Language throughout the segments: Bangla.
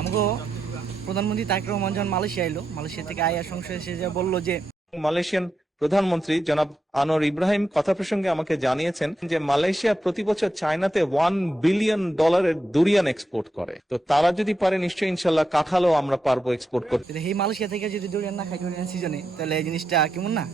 আমাকে প্রধানমন্ত্রী তারেক রহমান যখন মালয়েশিয়া এলো, মালয়েশিয়া থেকে আয়া সংসদে এসে যে বললো যে মালয়েশিয়ান প্রধানমন্ত্রী জনাব আনোয়ার ইব্রাহিম কথা প্রসঙ্গে আমাকে জানিয়েছেন যে মালয়েশিয়া প্রতি বছর চায়নাতে $1 বিলিয়ন ডুরিয়ান এক্সপোর্ট করে। তো তারা যদি পারে নিশ্চয়ই ইনশাল্লাহ কাঁঠালও আমরা পারবো এক্সপোর্ট করতে। এই মালয়েশিয়া থেকে যদি ডুরিয়ান না খাই ডুরিয়ান সিজনে, তাহলে এই জিনিসটা কেমন না?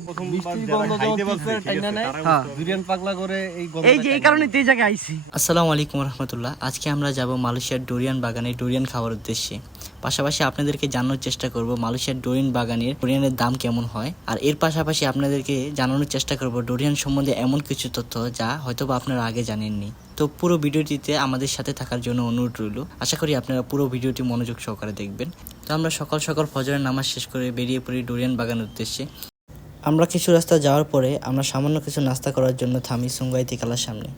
এই কারণে এই জায়গায় আইছি। আসসালামু আলাইকুম রহমতুল্লাহ। আজকে আমরা যাব মালয়েশিয়ার ডুরিয়ান বাগানে ডুরিয়ান খাওয়ার উদ্দেশ্যে। পাশাপাশি আপনাদেরকে জানানোর চেষ্টা করব মালয়েশিয়ার ডুরিয়ান বাগানের ডুরিয়ানের দাম কেমন হয়, আর এর পাশাপাশি আপনাদেরকে জানানোর চেষ্টা করব ডুরিয়ান সম্বন্ধে এমন কিছু তথ্য যা হয়তো বা আপনারা আগে জানেননি। তো পুরো ভিডিওটিতে আমাদের সাথে থাকার জন্য অনুরোধ রইল। আশা করি আপনারা পুরো ভিডিওটি মনোযোগ সহকারে দেখবেন। তো আমরা সকাল সকাল ফজরের নামাজ শেষ করে বেরিয়ে পড়ি ডুরিয়ান বাগানের উদ্দেশ্যে। আমরা কিছু রাস্তা যাওয়ার পরে আমরা সামান্য কিছু নাস্তা করার জন্য থামি সুঙ্গাই তিকালার সামনে।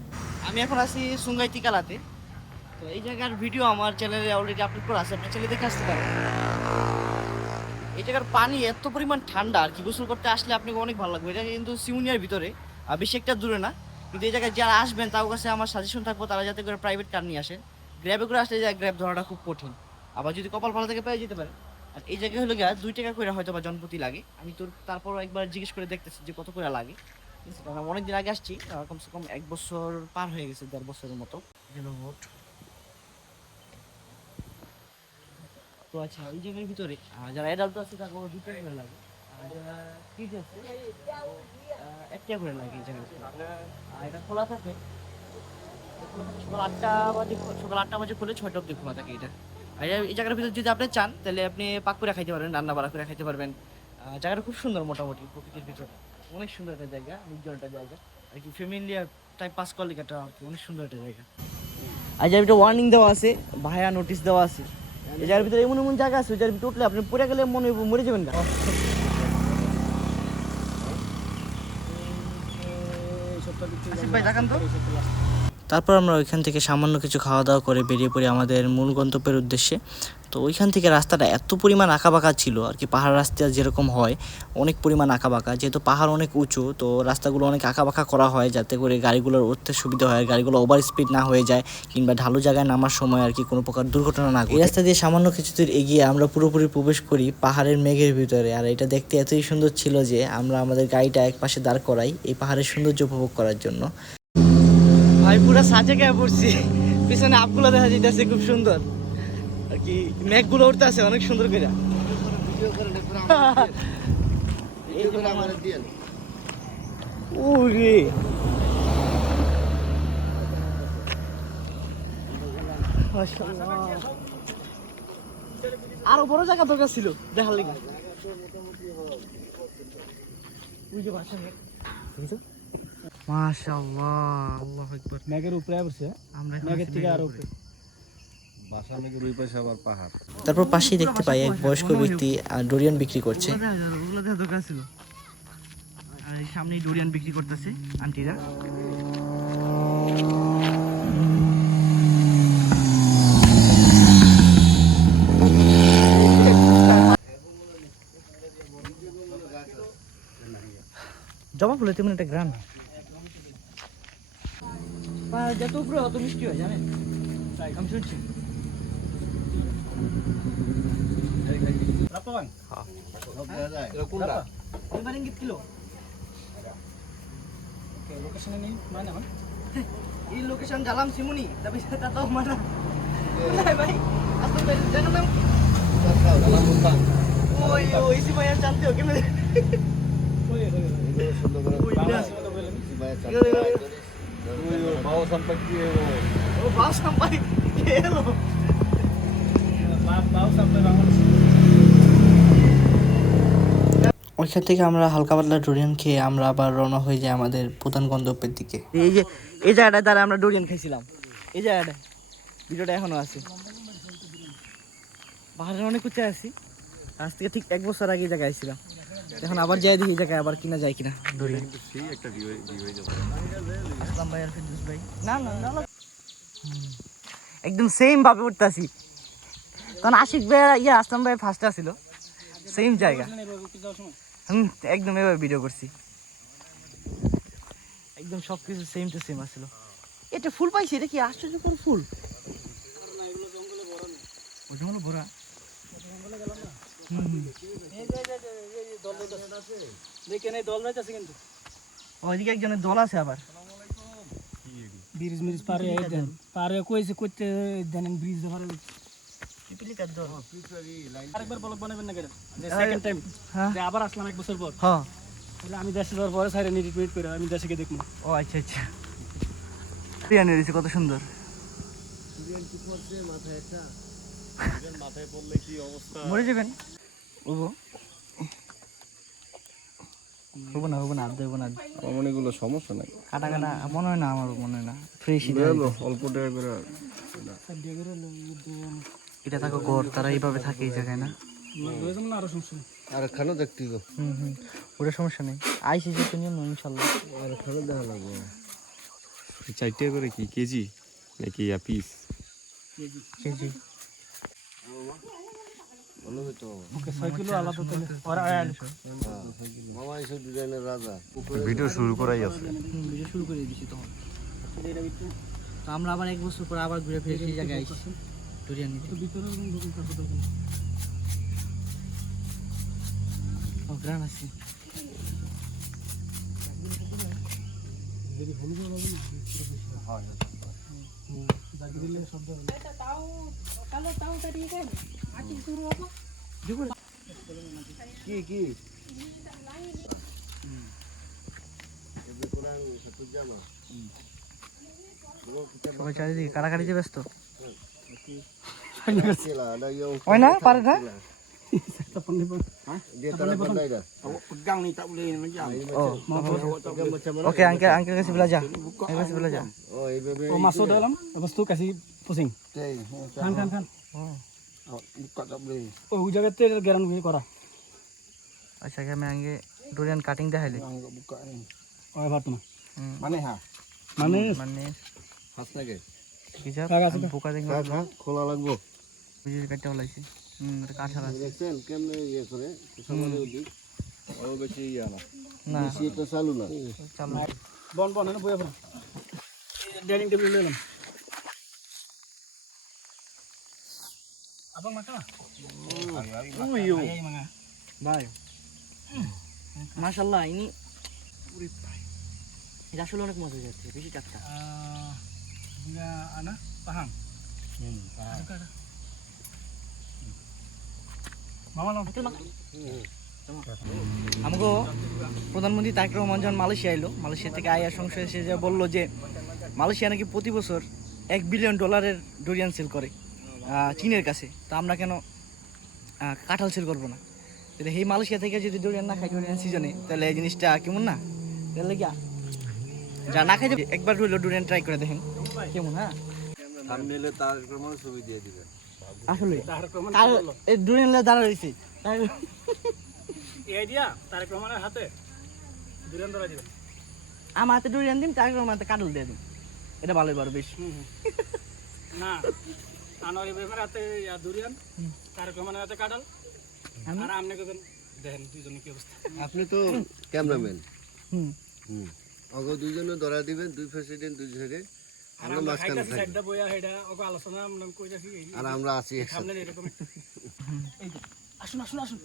আমি এখন আছি সুঙ্গাই তিকালাতে। তো এই জায়গার ভিডিও আমার চ্যানেলে অলরেডি আপলোড করা আছে, আপনি চ্যানেলে দেখে আসতে পারেন। এই জায়গার পানি এত পরিমাণ ঠান্ডা, আর কি গোসল করতে আসলে আপনাকে অনেক ভালো লাগবে। এটা কিন্তু সিউনিয়ার ভিতরে, আর বেশি একটা দূরে না। কিন্তু এই জায়গায় যারা আসবেন তার কাছে আমার সাজেশন থাকবো তারা যাতে করে প্রাইভেট কার নিয়ে আসেন। গ্র্যাবে করে আসলে গ্র্যাব ধরাটা খুব কঠিন, আবার যদি কপাল ভালো থেকে পেয়ে যেতে পারে। আর এই জায়গায় হলো গিয়া 2 টাকা করে হয়তো বা জনপ্রতি লাগে। আমি তোর তারপর একবার জিজ্ঞেস করে দেখতেছি যে কত করে লাগে। কারণ অনেকদিন আগে আসছি, কমসে কম 1 বছর পার হয়ে গেছে, 1.5 বছরের মতো। তো আচ্ছা, এই জায়গার ভিতরে যারা অ্যাডাল্ট আছে তাকে 2 টাকা করে লাগে, আর যারা কিড আছে 1 টাকা করে লাগে এই জায়গার ভিতরে। আর এটা খোলা থাকে সকাল 8টা বাজে খুলে 6টা অবধি খোলা থাকে এটা। আর এই জায়গার ভিতরে যদি আপনি চান তাহলে আপনি পাক করে খাইতে পারবেন, রান্না বাড়া করে খাইতে পারবেন। জায়গাটা খুব সুন্দর, মোটামুটি প্রকৃতির ভিতরে অনেক সুন্দর একটা জায়গা, নির্জন একটা জায়গা আর কি। ফ্যামিলি টাইপ পাস করলে একটা অনেক সুন্দর একটা জায়গা। আর যার ভিতরে ওয়ার্নিং দেওয়া আছে, ভায়া নোটিশ দেওয়া আছে। এই জায়গার ভিতরে এমন এমন জায়গা আছে যার ভিতরে উঠলে আপনি পড়ে গেলে মরে যাবেন না। ভাই দেখান তো। তারপর আমরা ওইখান থেকে সামান্য কিছু খাওয়া দাওয়া করে বেরিয়ে পড়ি আমাদের মূল গন্তব্যের উদ্দেশ্যে। তো ওইখান থেকে রাস্তাটা এত পরিমাণ আঁকাবাঁকা ছিল, আর কি পাহাড় রাস্তা যেরকম হয় অনেক পরিমাণ আঁকাবাঁকা। যেহেতু পাহাড় অনেক উঁচু, তো রাস্তাগুলো অনেক আঁকাবাঁকা করা হয় যাতে করে গাড়িগুলোর উঠতে সুবিধা হয়, গাড়িগুলো ওভার স্পিড না হয়ে যায়, কিংবা ঢালু জায়গায় নামার সময় আর কি কোনো প্রকার দুর্ঘটনা না ঘটে। এই রাস্তা দিয়ে সামান্য কিছু দূর এগিয়ে আমরা পুরোপুরি প্রবেশ করি পাহাড়ের মেঘের ভিতরে। আর এটা দেখতে এতই সুন্দর ছিল যে আমরা আমাদের গাড়িটা এক পাশে দাঁড় করাই এই পাহাড়ের সৌন্দর্য উপভোগ করার জন্য। ভাই পুরো সাজে গায়ে পড়ছি, পিছনে আপগুলো দেখা যাইতেছে খুব সুন্দর, আর কি মেঘগুলো উঠতে আছে অনেক সুন্দর করে। ওরে আরো বড় জায়গা দরকার ছিল দেখার লেগে। মাশাআল্লাহ, আল্লাহু আকবার। মেঘের উপরে আসছে, আমরা মেঘের থেকে আরো উপরে। তারপর পাশেই দেখতে পাই এক বয়স্ক ব্যক্তি ডুরিয়ান বিক্রি করছে। ওগুলো দেখা দরকার ছিল। আর এই সামনেই ডুরিয়ান বিক্রি করতেছে আন্টিরা। জবা ফুলে তেমন একটা গ্রাম, যত উপরে অত মিষ্টি হয় জানেন, আমি শুনছি। এই location জালাম সিমুনি, tapi saya tak tahu mana. ভাই আসলে ভাই জানেন নাম কি? ওই isi ভাই জানতে हो কেমনে? Bawa sampai kilo. ওইখান থেকে আমরা হালকা পাতলা ডুরিয়ান খেয়ে আমরা আবার রওনা হয়ে যাই আমাদের প্রধান গন্তব্যের দিকে। এই জায়গাটায় দ্বারা আমরা ডুরিয়ান খাইছিলাম, এই জায়গাটায় ভিডিওটা এখনো আছে। পাহাড়ের অনেক উঁচে আছি, আজ থেকে ঠিক 1 বছর আগে এই জায়গায় আসছিলাম। এখন আবার যাই দেখি এই জায়গায় আবার কিনা যায় কিনা ডুরিয়ান। আসলাম ভাই আর ফিরদৌস ভাই, না না না একদম সেম ভাবে উঠতেছি। তখন আশিক ভাই আসলাম ভাই ফার্স্টে আসছিল, সেম জায়গা। একদম এভাবে ভিডিও করছি, একদম সবকিছু সেম টু সেম আসছিল। এটা ফুল পাইছি, এটা কি আশ্চর্যকর ফুল। জঙ্গল ভরা দেখেন এই দল যাইতেছে কিন্তু ওইদিকে একজনের দল আছে আবার ব্রিজ মিরিজ পারে দেন পারে কইছে করতে দেন ব্রিজ ধরে পিপিলিকার দল আরেকবার ব্লগ বানাবেন না কেন সেকেন্ড টাইম হ্যাঁ যে আবার আসলাম এক বছর পর হ্যাঁ তাহলে আমি দেশে যাওয়ার পরে সাইরে নিট মিট করে আমি দেশে গিয়ে দেখবো ও আচ্ছা আচ্ছা বিরিয়ানি রয়েছে কত সুন্দর মরে যাবেন হবো না আর দেবো না আমার মনে এগুলো সমস্যা নাই কাটা কাটা মনে হয় না আমার মনে হয় না ফ্রেশই অল্প টাকা করে এটা থাকো ঘর তারা এইভাবে থাকে এই জায়গায় না আরো সমস্যা আর খানো দেখতে গো ওটা সমস্যা নেই আইসি যে নিয়ম ইনশাল্লাহ আর খানো দেখা লাগবে 4 টাকা করে কি কেজি নাকি পিস কেজি ভালো হতো ওকে 6 কিলো আলাদা তাহলে আর আয়াল মামা এইসব ডিজাইনের রাজা ভিডিও শুরু করাই আছে ভিডিও শুরু করে দিয়েছি তখন তো আমরা আবার এক বছর পর আবার ঘুরে ফিরে সেই জায়গায় আইসি ডুরিয়ান নিতে ভিতরে ও গ্রাম আছে দিলে শব্দ কি কি সবাই চারিদিকে কাটাকাটিতে ব্যস্ত কেলা না ইও হয় না পারে না dia tanah pandai dah oke angkel kasih belajar kasih belajar oh ibu oh masuk dalam habis itu kasih pusing kan buka tak boleh oh jaga garan gue kora अच्छा क्या मैं आगे डोरियन काटिंग दे हाइले enggak buka ni oh hebat tuh mana ha mana माने khas lagi किसा Kagak suka. बुका देंगे ha khola লাগবো मुझे काटते वाला इसे এটা কাঁচা আছে দেখছেন কেমনে ইয়ে করে সমানে উদি ও বেশি ইয়া না না বেশি তো চালু না চালু bon bon না বইয়া পড়া ডাইনিং টেবিল নিলাম abang makan Ayay mga bay. মাশাআল্লাহ ইনি উরে ভাই এটা আসলে অনেক মজা যাচ্ছে বেশি টাটকা punya anak paham mama lo আমাকে প্রধানমন্ত্রী তারেক রহমান যখন মালয়েশিয়া এলো মালয়েশিয়া থেকে আয়া সংসদে এসে যে বললো যে মালয়েশিয়া নাকি প্রতি বছর $1 বিলিয়ন ডুরিয়ান সেল করে চীনের কাছে তা আমরা কেন কাঁঠাল সেল করবো না তাহলে এই মালয়েশিয়া থেকে যদি ডুরিয়ান না খাই ডুরিয়ান সিজনে তাহলে এই জিনিসটা কেমন না তাহলে কি যা না খাইতে একবার হইলো ডুরিয়ান ট্রাই করে দেখেন কেমন হ্যাঁ থাম্বনেলে তার ক্রমণ ছবি দিয়ে দিবেন আসলে tarik roman এই ডুরিয়ান দাঁড়া রয়েছে এই আইডিয়া tarik romanের হাতে দুরান ধরা দিবেন আমার হাতে ডুরিয়ান দিন তারেক রহমান হাতে কাঁঠাল দিয়ে দিন এটা ভালোই বড় বেশ না আনোয়ার ইব্রাহিমের হাতে দুরিয়ান tarik romanের হাতে কাঁঠাল আর আমনে কবেন দেখেন দুইজনে কি অবস্থা আপনি তো ক্যামেরাম্যান হুম অগো দুইজনে ধরা দিবেন দুই প্রেসিডেন্ট দুই সাইডে আর আমরা আমরা মাঝখানে খাইতাছি থাকি সাইডটা বইয়া হেডা ওকে আলোচনা আমরা কইতাছি আর আমরা আছি একসাথে সামনে এরকম একটা এই তো আসুন আসুন আসুন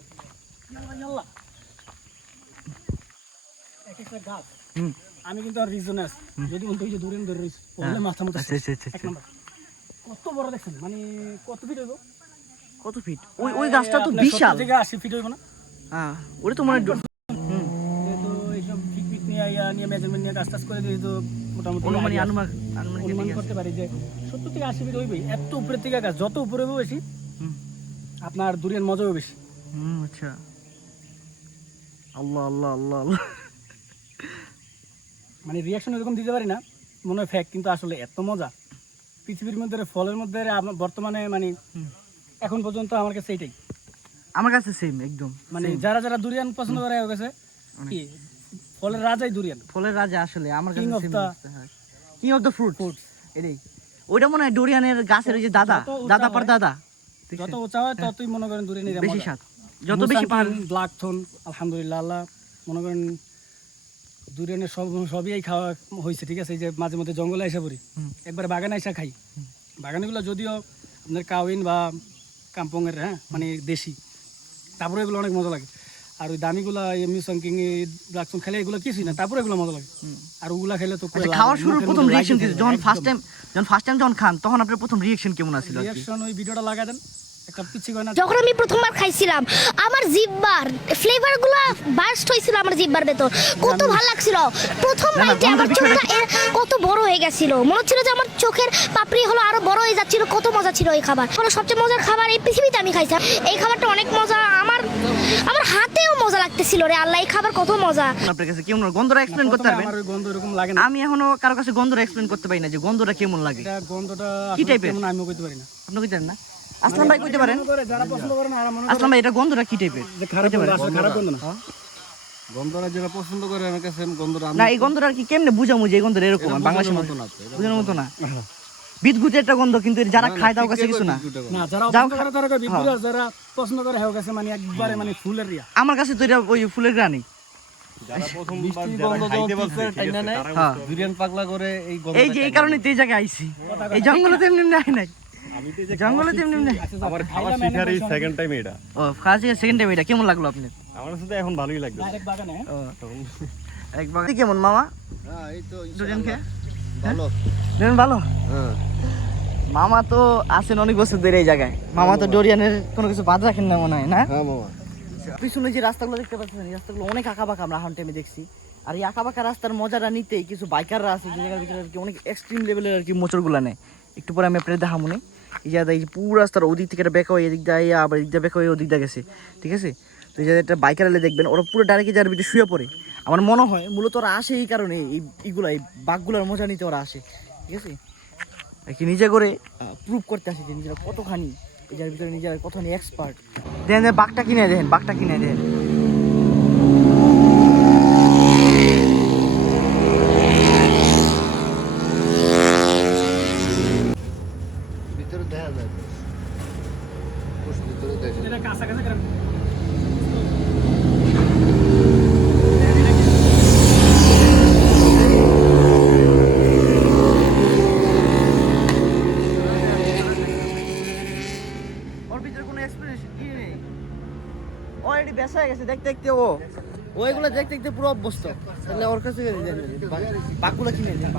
ইয়াল্লা ইয়াল্লা এক একটা গাছ হুম আমি কিন্তু আর রিজনে আছি যদি বলতে যে দূরে ধরে রইছে পড়লে মাথা মতো আচ্ছা আচ্ছা আচ্ছা এক নাম্বার কত বড় দেখছেন মানে কত ফিট হইব কত ফিট ওই গাছটা তো বিশাল থেকে 80 ফিট হইব না হ্যাঁ ওটা তো মানে হুম তো এইসব ফিট ফিট নিয়ে মেজারমেন্ট নিয়ে কাজ টাজ করে দিয়ে তো মোটামুটি অনুমানিক idea আনুমানিক অনুমান করতে পারি যে 70 থেকে 80 ফিট হইবে এত উপরে থেকে গাছ যত উপরে হইবে বেশি হুম আপনার দূরের মজা হবে বেশি আচ্ছা আল্লাহ আল্লাহ আল্লাহ আল্লাহ মানে রিয়াকশন এরকম দিতে পারি না মনে হয় ফ্যাক্ট কিন্তু আসলে এত মজা পৃথিবীর মধ্যে ফলের মধ্যে বর্তমানে মানে এখন পর্যন্ত আমার কাছে এইটাই আমার কাছে সেম একদম মানে যারা যারা দুরিয়ান পছন্দ করে ওর কাছে কি ফলের রাজাই দুরিয়ান ফলের রাজা আসলে আমার কাছে King of same the- king of the fruit এটাই ওইটা মনে হয় ডুরিয়ানের গাছের ওই যে দাদা যত উঁচা দাদা পর হয়, দাদা যত উঁচা হয় ততই মনে করেন দুরিয়ানের বেশি স্বাদ যত বেশি পান ব্ল্যাক থন আলহামদুলিল্লাহ আল্লাহ মনে করেন দুরিয়ানের সবই খাওয়া হয়েছে ঠিক আছে এই যে মাঝে মধ্যে জঙ্গলে এসে পড়ি একবার বাগানে এসে খাই বাগানগুলো যদিও আপনার কাউইন বা কাম্পংয়ের, হ্যাঁ মানে দেশি, তারপরে এগুলো অনেক মজা লাগে। আর ওই দামিগুলা এমনি সঙ্কিং ব্লাকসন খেলে এগুলো কিছুই না, তারপরে এগুলো মজা লাগে। আর ওগুলা খেলে তো আচ্ছা, খাওয়ার শুরুর প্রথম রিঅ্যাকশন কি? যখন ফার্স্ট টাইম যখন খান তখন আপনার প্রথম রিঅ্যাকশন কেমন ছিল? রিঅ্যাকশন ওই ভিডিওটা লাগা দেন, একটা পিচ্ছি কয় না। যখন আমি প্রথমবার খাইছিলাম আমার জিহ্বার ফ্লেভারগুলো বার্স্ট হয়েছিল আমার জিহ্বার ভেতর, কত ভালো লাগছিল। প্রথম বাইটে আমার চোখটা কত বড় হয়ে গেছিল, মনে হচ্ছিল যে আমার চোখের পাপড়ি হলো আরো বড় হয়ে যাচ্ছিল। কত মজা ছিল এই খাবার, হলো সবচেয়ে মজার খাবার এই পৃথিবীতে আমি খাইছিলাম। এই খাবারটা অনেক মজা, আমার হাতেও মজা লাগতেছিল রে আল্লাহ, এই খাবার কত মজা। আপনার কাছে কেমন গন্ধটা এক্সপ্লেইন করতে পারবেন? আমার ওই গন্ধ এরকম লাগে না, আমি এখনো কারো কাছে গন্ধটা এক্সপ্লেইন করতে পারি না যে গন্ধটা কেমন লাগে। এটা গন্ধটা কি টাইপের? কেমন আমিও কইতে পারি না। আপনি কইতে পারেন না? আসলাম ভাই কইতে পারেন? যারা পছন্দ করে না, আর মনে আসলাম ভাই এটা গন্ধটা কি টাইপের? যে খারাপ গন্ধ, আসলে খারাপ গন্ধ না। গন্ধরা যারা পছন্দ করে আমার কাছে গন্ধরা না এই গন্ধটা কি কেমনে বুঝামু যে এই গন্ধটা এরকম? বাংলাদেশে মতো না, বুঝানোর মতো না। বিদঘুটে একটা গন্ধ, কিন্তু যারা খায় তাও কাছে কিছু না। না যারা যাও পছন্দ করে তারা কই বিপুরা, যারা পছন্দ করে হেও কাছে মানে একবারে মানে ফুলের রিয়া। আমার কাছে তো এটা ওই ফুলের গ্রানি। হ্যাঁ। দুরিয়ান পাগলা করে এই গন্ধ। এই যে এই কারণে তো এই জায়গায় আইছি, এই জঙ্গলে তো এমনি নাই নাই, জঙ্গলে তো এমনি নাই। আমার খাওয়া শেখার এই সেকেন্ড টাইম এটা। ও ফার্স্ট সেকেন্ড টাইম এটা কেমন লাগলো আপনার? আমার কাছে তো এখন ভালোই লাগবে। ডাইরেক্ট বাগানে, হ্যাঁ? ও একবার কেমন মামা হ্যাঁ এই তো দুজন খেয়ে ভালো। দুজন ভালো? হ্যাঁ মামা তো আছেন অনেক বছর ধরে এই জায়গায়, মামা তো ডোরিয়ানের কোনো কিছু বাদ রাখেন না মনে হয় না? হ্যাঁ মামা। পিছনে যে রাস্তাগুলো দেখতে পাচ্ছেন এই রাস্তাগুলো অনেক আঁকাবাঁকা, আমরা হান টাইমে দেখছি। আর এই আঁকাবাঁকা রাস্তার মজাটা নিতেই কিছু বাইকাররা আছে যে জায়গার ভিতরে আর কি অনেক এক্সট্রিম লেভেলের আর কি মোচরগুলো নেয়। একটু পরে আমি আপনাদের দেখাবো না। এই জায়গায় এই পুরো রাস্তার ওদিক থেকে একটা বেঁকা হয়ে এদিক দিয়ে আবার এদিক দিয়ে বেঁকা হয়ে ওদিক দিয়ে গেছে, ঠিক আছে? তো এই জায়গায় একটা বাইকার এলে দেখবেন ওরা পুরো ডাইরেক্ট যার ভিতরে শুয়ে পড়ে। আমার মনে হয় মূলত ওরা আসে এই কারণে, এইগুলা এই বাঘগুলোর মজা নিতে ওরা আসে, ঠিক আছে? আর কি নিজে করে প্রুভ করতে আসে যে নিজেরা কতখানি এই যার ভিতরে নিজেরা কতখানি এক্সপার্ট। দেখেন বাঘটা কিনে দেখেন, বাঘটা কিনে দেখেন। ভিতরে দেখা যায় তো। ভিতরে দেখা যায়। এটা কাছাকাছি গ্রাম। ওর ভিতরে কোনো এক্সপিরিয়েন্স কি নেই, অলরেডি বেসা হয়ে গেছে দেখতে দেখতে। ওইগুলো দেখতে দেখতে পুরো অভ্যস্ত। তাহলে ওর কাছে বাঘগুলো কিনে দেন।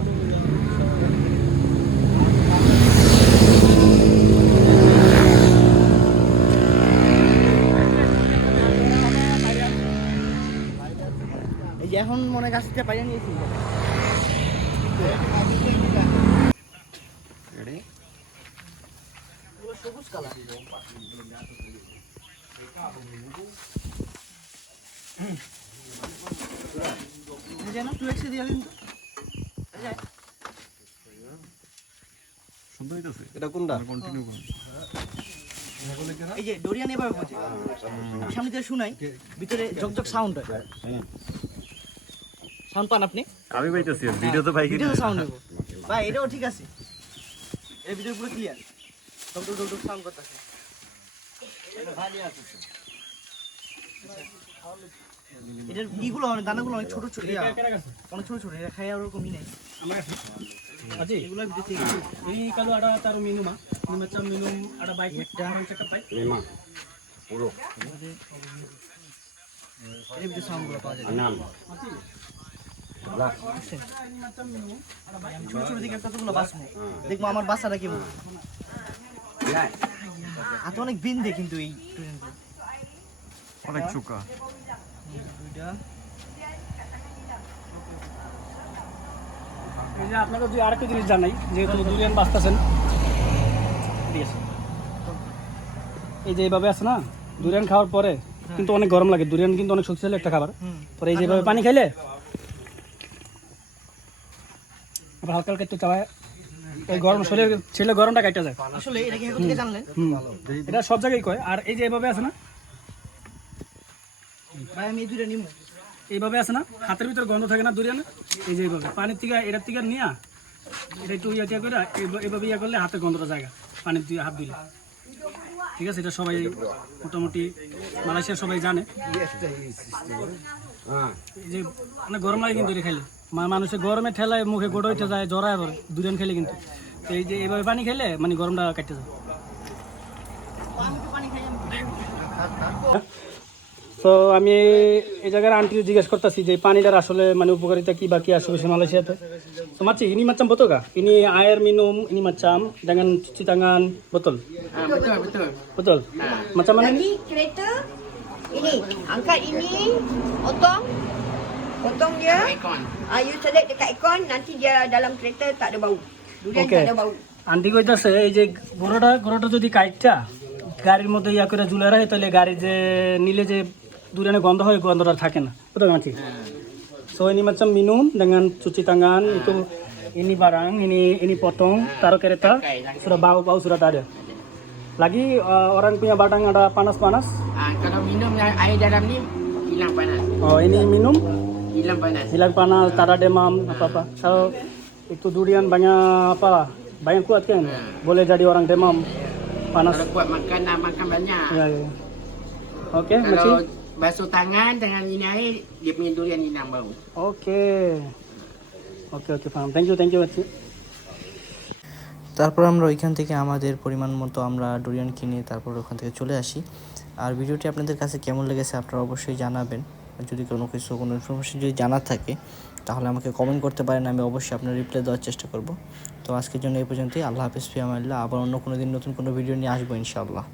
এই যে এখন মনে গাছটা পাইয়া নিয়েছি। সবুজ কালার এটা কোনটা? কন্টিনিউ করুন। এই যে ডোরিয়ান এভাবে বোঝে, সামনে থেকে শুনাই ভিতরে ঝকঝক সাউন্ড হয়। সাউন্ড পান আপনি? আমি পাইতেছি, ভিডিও তো পাই ভিডিও সাউন্ড হবে ভাই, এটাও ঠিক আছে। এই ভিডিও পুরো ক্লিয়ার, ঝকঝক ঝকঝক সাউন্ড করতেছে। এটার ইগুলো অনেক দানাগুলো অনেক ছোট ছোট, অনেক ছোট ছোট, এটা খাই আর ওরকমই নেই। আমরা আজি এগুলোর ভিতরে এই কালো আটা তার মিনুমা নিমাচা মিনুম আটা বাইক একটা একটা পাই মিমা পুরো এর ভিতরে সাউন্ডগুলো পাওয়া যায়। ছোট ছোট দিকে কতগুলো বাঁচবো, দেখবো আমার বাচ্চাটা কেমন। হাতে অনেক বিন্দে কিন্তু এই ট্রেনগুলো অনেক চোকা। দুইটা এই যে আপনাকে দুই আরেকটা জিনিস জানাই, যেহেতু দুরিয়ান বাঁচতেছেন, ঠিক আছে? এই যে এইভাবে আছে না, দুরিয়ান খাওয়ার পরে কিন্তু অনেক গরম লাগে। দুরিয়ান কিন্তু অনেক শক্তিশালী একটা খাবার। পরে এই যেভাবে পানি খাইলে আবার হালকা হালকা একটু চাওয়ায় এই গরম শরীরে ছেলে গরমটা কাটা যায়। আসলে এটা কি থেকে জানলেন? এটা সব জায়গায় কয়। আর এই যে এইভাবে আছে না, ভাই আমি এই দুইটা নিমু। এইভাবে আছে না, হাতের ভিতরে গন্ধ থাকে না দুরিয়ান, এই যে এইভাবে পানির থেকে এটার থেকে নিয়ে এটা একটু ইয়া টিয়া করে এইভাবে ইয়া করলে হাতের গন্ধটা জায়গা পানির দিয়ে হাত দিলে, ঠিক আছে? এটা সবাই মোটামুটি মালয়েশিয়ার সবাই জানে। এই যে অনেক গরম লাগে কিন্তু এটা খাইলে, মানুষের গরমে ঠেলায় মুখে গোড়া উঠে যায়, জ্বরায় পড়ে দুরিয়ান খেলে কিন্তু। তো এই যে এইভাবে পানি খেলে মানে গরমটা কাটতে যায়। তো আমি এই জায়গার আন্টি জিজ্ঞেস করতেছি যে পানিটার আসলে মানে উপকারিতা কি বা কি আসবে Malaysia-te. So makcik, ini macam betul kah? Ini air minum ini macam dengan cuci tangan betul? Betul. Betul. Macam mana ni? Lagi kereta ini angkat ini potong dia. You select dekat aircon nanti dia dalam kereta tak ada bau. Durian Okay. tak ada bau. Aunty কইতাছে এই যে গরুটা যদি কাইটটা গাড়ির মধ্যে ইয়া করে ঝুলে রাখে তাহলে গাড়ি যে নিলে যে durian গন্ধ হয় গন্ধটা থাকে না betul nggak sih? So ini macam minum dengan cuci tangan itu ini barang ini potong taruh kereta sudah bau sudah tak ada. Lagi orang punya badan ada panas-panas. Kalau minum air dalam ni hilang panas. Oh ini minum Hilang panas tak ada demam apa-apa. Kalau itu durian banyak kuat kan? Boleh jadi orang demam panas. Kalau kuat makan banyak. Ya. Oke, makasih. Basuh tangan dengan ini air dia punya durian hilang bau. Okay ফার্ম থ্যাংক ইউ আছি তারপর আমরা ওইখান থেকে আমাদের পরিমাণ মতো আমরা ডুরিয়ান কিনে তারপর ওখান থেকে চলে আসি। আর ভিডিওটি আপনাদের কাছে কেমন লেগেছে আপনারা অবশ্যই জানাবেন। যদি কোনো ইনফরমেশন যদি জানার থাকে তাহলে আমাকে কমেন্ট করতে পারেন, আমি অবশ্যই আপনার রিপ্লাই দেওয়ার চেষ্টা করব। তো আজকের জন্য এই পর্যন্তই। আল্লাহ হাফিজ, ফি আমানিল্লাহ। আবার অন্য কোনো দিন নতুন কোনো ভিডিও নিয়ে আসবো ইনশাআল্লাহ।